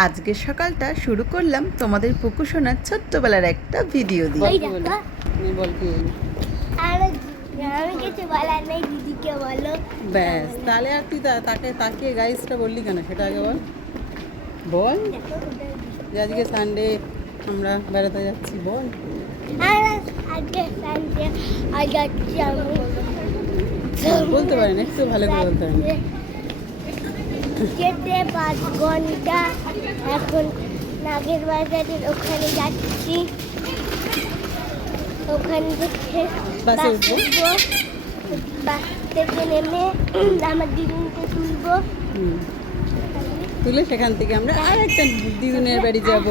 আজকের সকালটা শুরু করলাম তোমাদের পুকু সোনার ছোট্টবেলার একটা ভিডিও দিয়ে। আমি কিছু বলার নেই, দিদিকে বলো। ব্যাস, তাহলে আর তুই তাকে তাকিয়ে গাইসটা বললি কেন সেটা আগে বল। বল যে আজকে সানডে আমরা বেড়াতে যাচ্ছি, বল। আজকে সানডে আজ যাচ্ছি আমি। বলতে পারেন, একটু ভালো করে বলতে পারেন। যেতে 5 ঘন্টা, এখন নাগের বাজারের ওখানে যাচ্ছি। ওখান থেকে বাসে উঠবো। বাস থেকে নেমে আমার দিদিকে তুলবো। তুলে সেখান থেকে আমরা আর একটা দিদুনের বাড়ি যাব।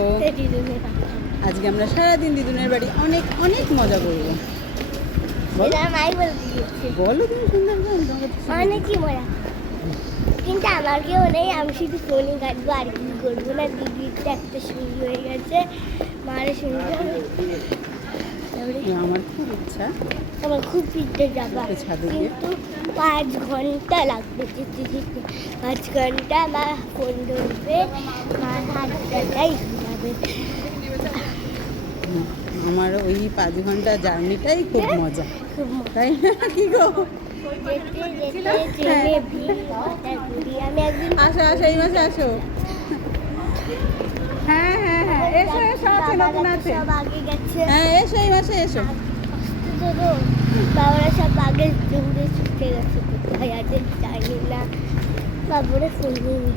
আজকে আমরা সারাদিন দিদুনের বাড়ি অনেক অনেক মজা করবো। বলো তুমি সুন্দর অনেকই মজা, কিন্তু আমার কেউ নেই, আমি শুধু ফোনে কাটবো আর কি করবো না। দিদির একটা শুরু হয়ে গেছে, মারে শুনতে আমার খুব ইচ্ছা আমার খুব পিঠে যাবা, ছাদে গিয়ে। কিন্তু 5 ঘন্টা লাগবে যেতে যেতে। 5 ঘন্টা মা ফোন ধরবে, মার হাতটাই যাবে। আমার ওই 5 ঘন্টা জার্নিটাই খুব মজা, খুব তাই না? কি গো, যেতে যেতে ট্রেনে ভিড় মাথা ঘুরি। আমি একদিন আসো আসো, এই মাসে আসো। হ্যাঁ হ্যাঁ হ্যাঁ, এসো এসো, আছে নতুন আছে। সব আগে গেছে, হ্যাঁ এসো, এই মাসে এসো। বাবারা সব আগে দৌড়ে ছুটে গেছে, কোথায় আছে জানি না। বাবুরে ফোন নিয়ে